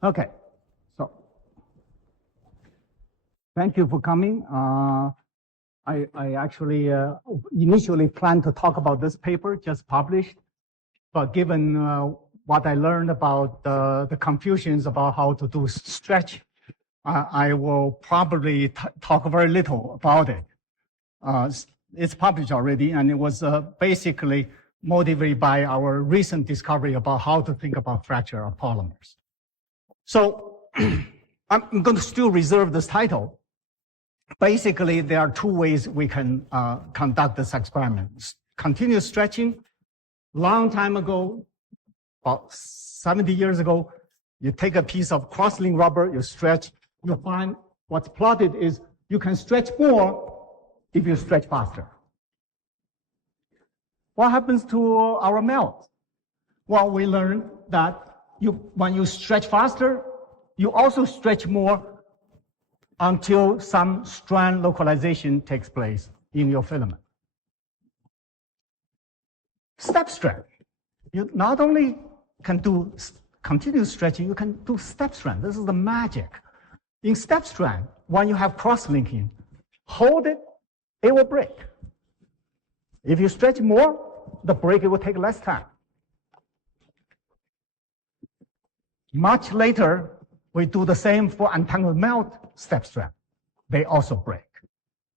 Okay, so thank you for coming. I actually initially planned to talk about this paper just published, but given what I learned about the confusions about how to do stretch, I will probably talk very little about it. It's published already, and it was basically motivated by our recent discovery about how to think about fracture of polymers. So I'm going to still reserve this title. Basically, there are two ways we can conduct this experiment. Continuous stretching. Long time ago, about 70 years ago, you take a piece of cross-linked rubber, you stretch, you find what's plotted is you can stretch more if you stretch faster. What happens to our melt? Well, we learned that when you stretch faster, you also stretch more until some strand localization takes place in your filament. Step strand. You not only can do continuous stretching, you can do step strand. This is the magic. In step strand, when you have cross-linking, hold it, it will break. If you stretch more, the break will take less time. Much later, we do the same for entangled melt step strand. They also break,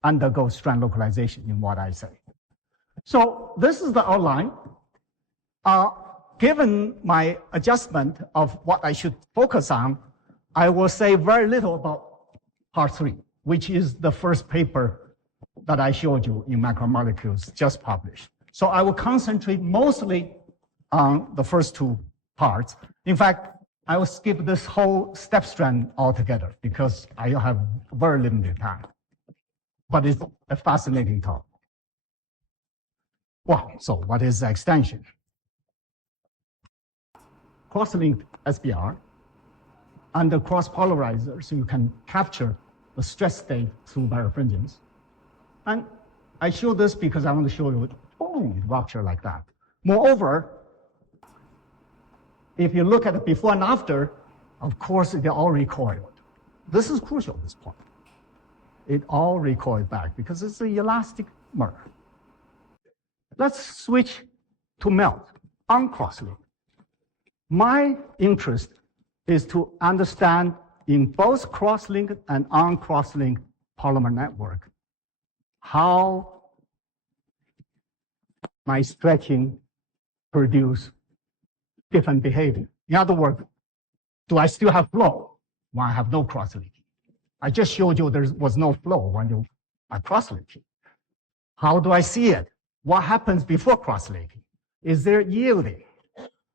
undergo strand localization in what I say. So this is the outline. Given my adjustment of what I should focus on, I will say very little about part 3, which is the first paper that I showed you in macromolecules just published. So I will concentrate mostly on the first two parts. In fact, I will skip this whole step strand altogether because I have very limited time. But it's a fascinating talk. Well, so what is extension? Cross-linked SBR under cross-polarizer, so you can capture the stress state through birefringence. And I show this because I want to show you, boom, rupture like that. Moreover, if you look at the before and after, of course, they're all recoiled. This is crucial at this point. It all recoiled back because it's an elastomer. Let's switch to melt on cross-link. My interest is to understand in both cross-link and on-cross-link polymer network how my stretching produce different behavior. In other words, do I still have flow when I have no cross-linking? I just showed you there was no flow when you are cross-linking. How do I see it? What happens before cross-linking? Is there yielding?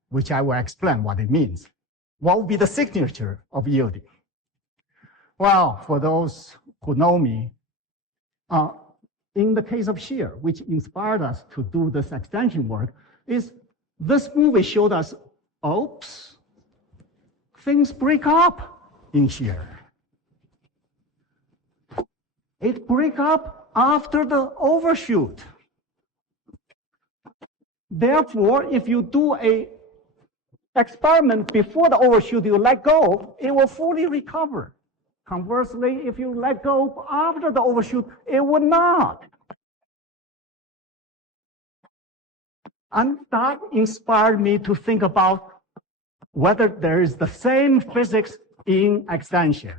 Which I will explain what it means. What will be the signature of yielding? Well, for those who know me, in the case of shear, which inspired us to do this extension work, is this movie showed us, oops, things break up in shear. It breaks up after the overshoot. Therefore, if you do an experiment before the overshoot, you let go, it will fully recover. Conversely, if you let go after the overshoot, it would not. And that inspired me to think about whether there is the same physics in extension.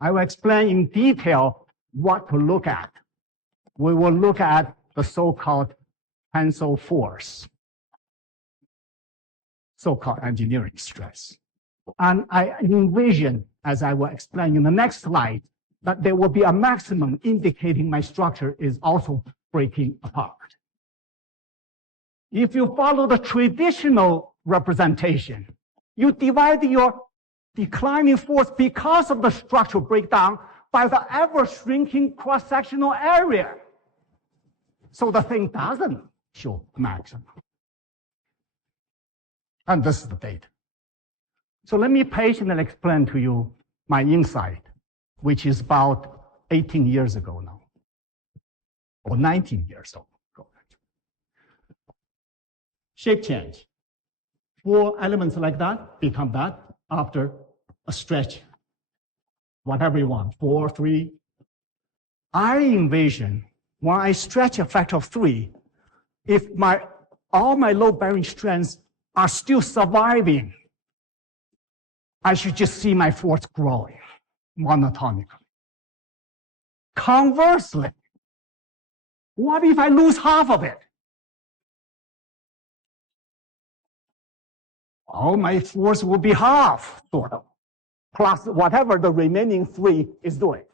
I will explain in detail what to look at. We will look at the so-called tensile force, so-called engineering stress. And I envision, as I will explain in the next slide, that there will be a maximum indicating my structure is also breaking apart. If you follow the traditional representation, you divide your declining force because of the structural breakdown by the ever-shrinking cross-sectional area. So the thing doesn't show maximum. And this is the data. So let me patiently explain to you my insight, which is about 18 years ago now, or 19 years ago. Shape change. 4 elements like that become that. after a stretch, whatever you want, 4, 3. I envision when I stretch a factor of 3, if all my load-bearing strengths are still surviving, I should just see my force growing monotonically. Conversely, what if I lose half of it? Oh, my force will be half, sort of, plus whatever the remaining 3 is doing.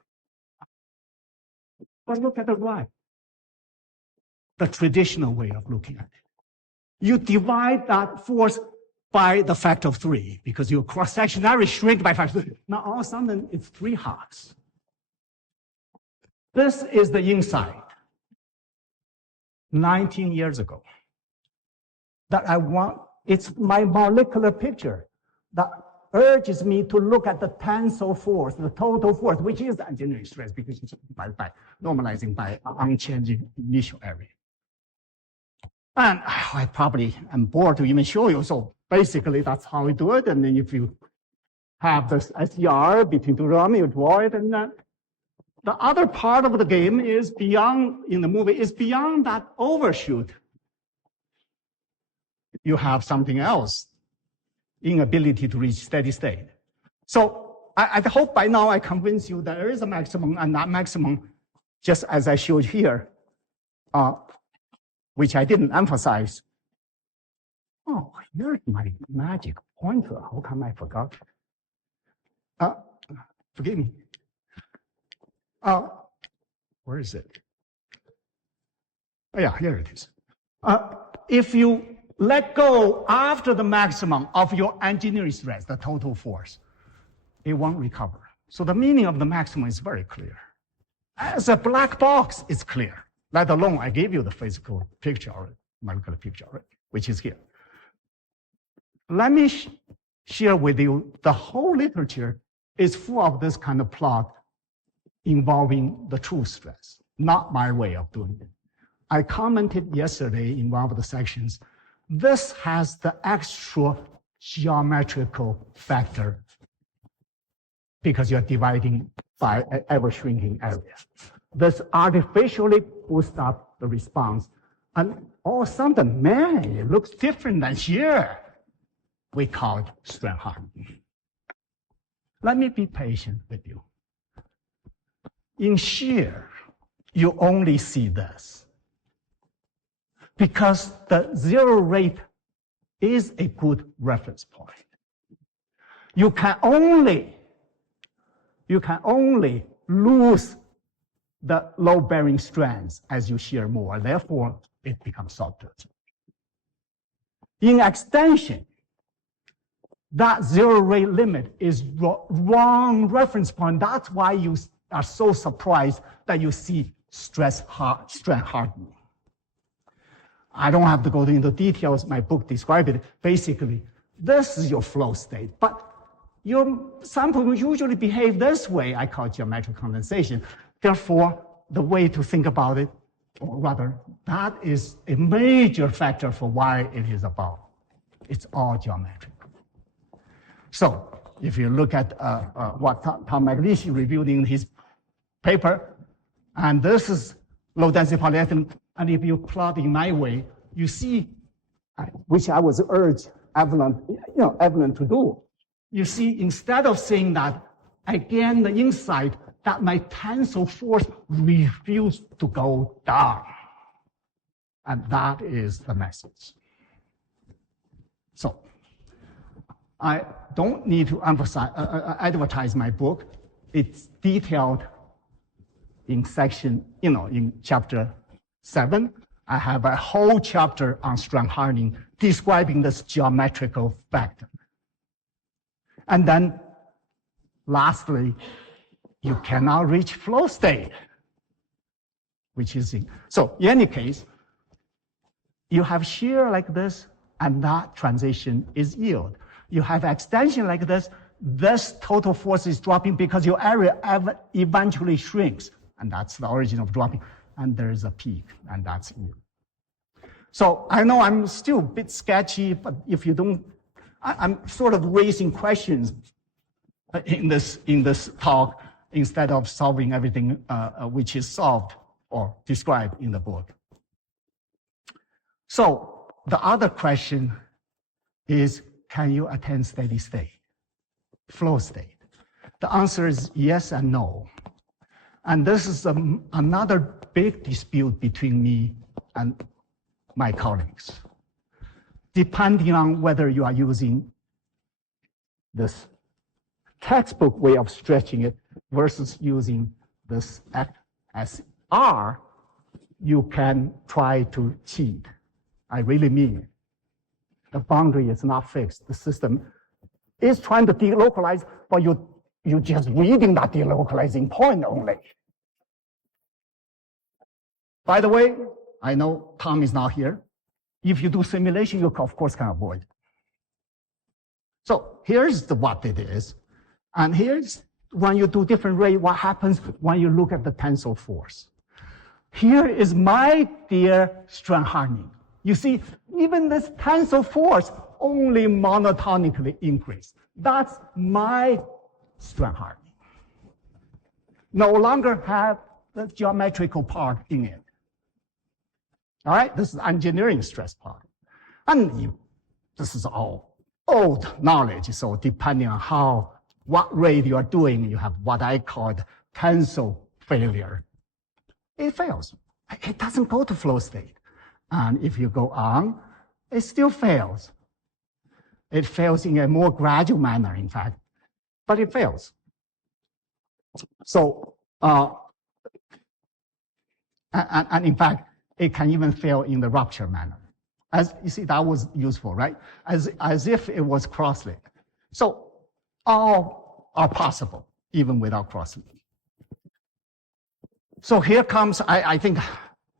But look at the right. The traditional way of looking at it. You divide that force by the factor of 3 because your cross-section area shrink by factor of 3. Now all of a sudden it's 3 halves. This is the insight 19 years ago that I want. It's my molecular picture that urges me to look at the tensile force, the total force, which is the engineering stress because it's by normalizing by unchanging initial area. And I probably am bored to even show you. So basically, that's how we do it. And then if you have this SER between two rami, you draw it. And then the other part of the game is beyond, in the movie, is beyond that overshoot. You have something else, inability to reach steady state. So I hope by now I convince you that there is a maximum, and that maximum, just as I showed here, which I didn't emphasize. Oh, here's my magic pointer. How come I forgot? Forgive me. Where is it? Oh, yeah, here it is. If you let go after the maximum of your engineering stress, the total force, it won't recover. So the meaning of the maximum is very clear. As a black box, it's clear. Let alone, I gave you the physical picture already, molecular picture already, which is here. Let me share with you, the whole literature is full of this kind of plot involving the true stress, not my way of doing it. I commented yesterday in one of the sections, this has the extra geometrical factor because you're dividing by ever-shrinking area. This artificially boosts up the response. And all of a sudden, man, it looks different than shear. We call it strength hardening. Let me be patient with you. In shear, you only see this. Because the zero rate is a good reference point. You can only lose the load-bearing strands as you shear more. Therefore, it becomes softer. In extension, that zero rate limit is wrong reference point. That's why you are so surprised that you see strength hardening. I don't have to go into details. My book describes it. Basically, this is your flow state. But your sample will usually behave this way. I call it geometric condensation. Therefore, the way to think about it, or rather, that is a major factor for why it is above. It's all geometric. So if you look at what Tom Maglici reviewed in his paper, and this is low-density polyethylene, and if you plot in my way, you see, which I was urged Evelyn to do. You see, instead of saying that, I gain the insight that my tensile force refused to go down. And that is the message. So I don't need to advertise my book. It's detailed in section, in chapter 7. I have a whole chapter on strength hardening describing this geometrical factor. And then lastly, you cannot reach flow state, which is so in any case, you have shear like this, and that transition is yield. You have extension like this total force is dropping because your area eventually shrinks, and that's the origin of dropping, and there is a peak, and that's yield. So I know I'm still a bit sketchy, but if you don't I'm sort of raising questions in this talk instead of solving everything which is solved or described in the book. So the other question is, can you attain steady state, flow state? The answer is yes and no. And this is another big dispute between me and my colleagues, depending on whether you are using this textbook way of stretching it versus using this FSR, you can try to cheat. I really mean it. The boundary is not fixed. The system is trying to delocalize, but you're just reading that delocalizing point only. By the way, I know Tom is not here. If you do simulation, you of course can avoid. So here's what it is. And here's when you do different rate, what happens when you look at the tensile force. Here is my dear strand hardening. You see, even this tensile force only monotonically increase. That's my strand hardening. No longer have the geometrical part in it. All right, this is engineering stress part. And this is all old knowledge, so depending on what rate you are doing, you have what I call tensile failure. It fails. It doesn't go to flow state. And if you go on, it still fails. It fails in a more gradual manner, in fact, but it fails. So, and in fact, it can even fail in the rupture manner. As you see, that was useful, right? As if it was cross-linked. So all are possible, even without cross-link. So here comes, I think,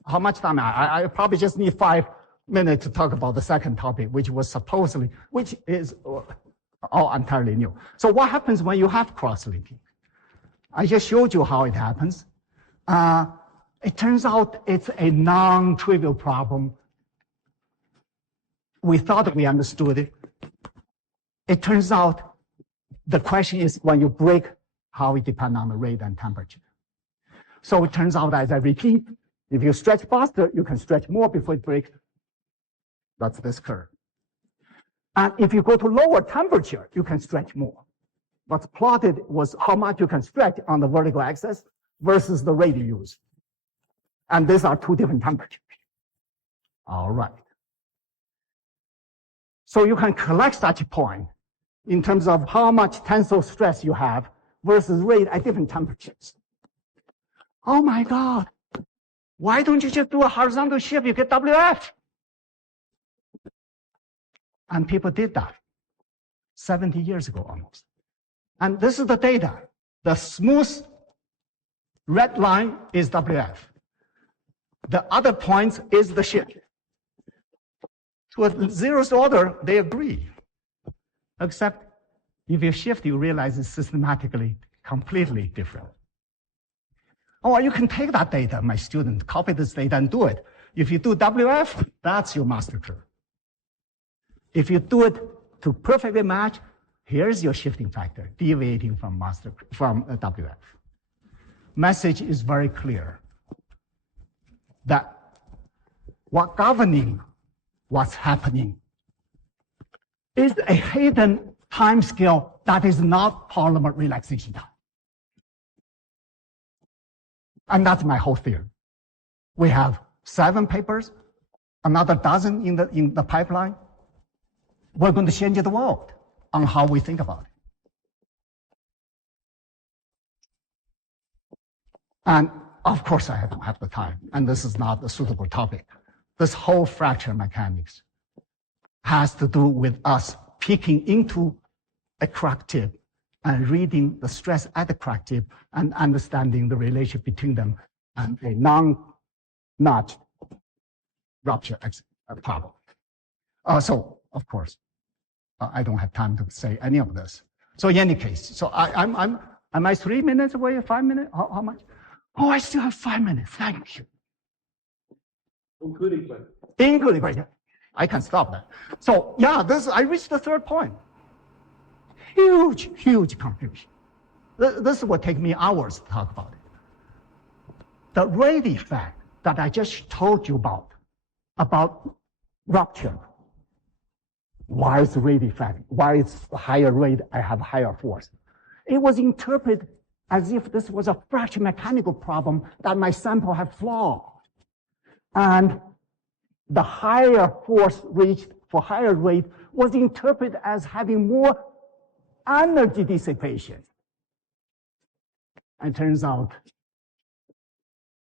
how much time? I probably just need 5 minutes to talk about the second topic, which is all entirely new. So what happens when you have cross-linking? I just showed you how it happens. It turns out it's a non-trivial problem. We thought we understood it. It turns out the question is when you break, how it depends on the rate and temperature. So it turns out, as I repeat, if you stretch faster, you can stretch more before it breaks. That's this curve. And if you go to lower temperature, you can stretch more. What's plotted was how much you can stretch on the vertical axis versus the rate you use. And these are two different temperatures. All right. So you can collect such a point in terms of how much tensile stress you have versus rate at different temperatures. Oh my God. Why don't you just do a horizontal shift? You get WF. And people did that 70 years ago almost. And this is the data. The smooth red line is WF. The other points is the shift. To a zeroth order, they agree. Except if you shift, you realize it's systematically completely different. Or you can take that data, my student, copy this data and do it. If you do WF, that's your master curve. If you do it to perfectly match, here's your shifting factor, deviating from WF. Message is very clear that what governing what's happening is a hidden time scale that is not polymer relaxation time. And that's my whole theory. We have 7 papers, another dozen in the pipeline. We're going to change the world on how we think about it. And of course, I don't have the time, and this is not a suitable topic. This whole fracture mechanics has to do with us peeking into a crack tip and reading the stress at the crack tip and understanding the relationship between them and a non-notch rupture problem. So, of course, I don't have time to say any of this. So in any case, so am I 3 minutes away, 5 minutes? How much? Oh, I still have 5 minutes. Thank you. Including questions. Including questions. I can stop that. So yeah, I reached the third point. Huge confusion. This will take me hours to talk about it. The rate effect that I just told you about rupture. Why is rate effect? Why is higher rate, I have higher force? It was interpreted as if this was a fracture mechanical problem that my sample had flaw. And the higher force reached for higher rate was interpreted as having more energy dissipation. And it turns out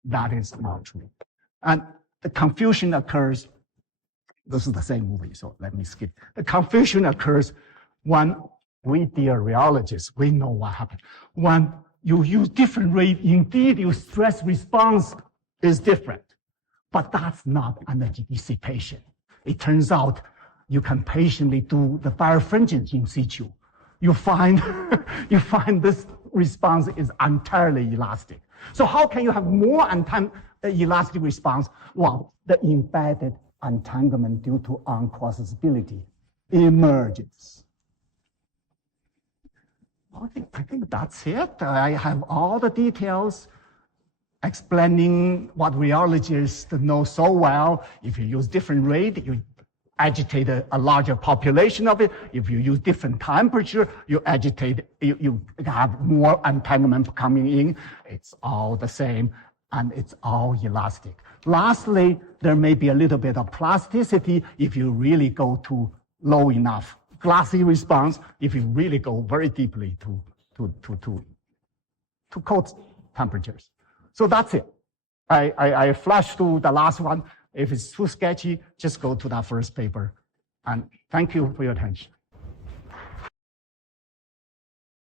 that is not true. And the confusion occurs, this is the same movie, so let me skip. The confusion occurs when we, dear rheologists, we know what happened. When you use different rate, indeed your stress response is different, but that's not energy dissipation. It turns out you can patiently do the birefringence in situ. You find this response is entirely elastic. So how can you have more elastic response? Well, the embedded entanglement due to uncrossability emerges. I think that's it. I have all the details explaining what rheologists know so well. If you use different rate, you agitate a larger population of it. If you use different temperature, you have more entanglement coming in. It's all the same, and it's all elastic. Lastly, there may be a little bit of plasticity if you really go to low enough glassy response, if you really go very deeply to cold temperatures. So that's it. I flashed through the last one. If it's too sketchy, just go to that first paper. And thank you for your attention.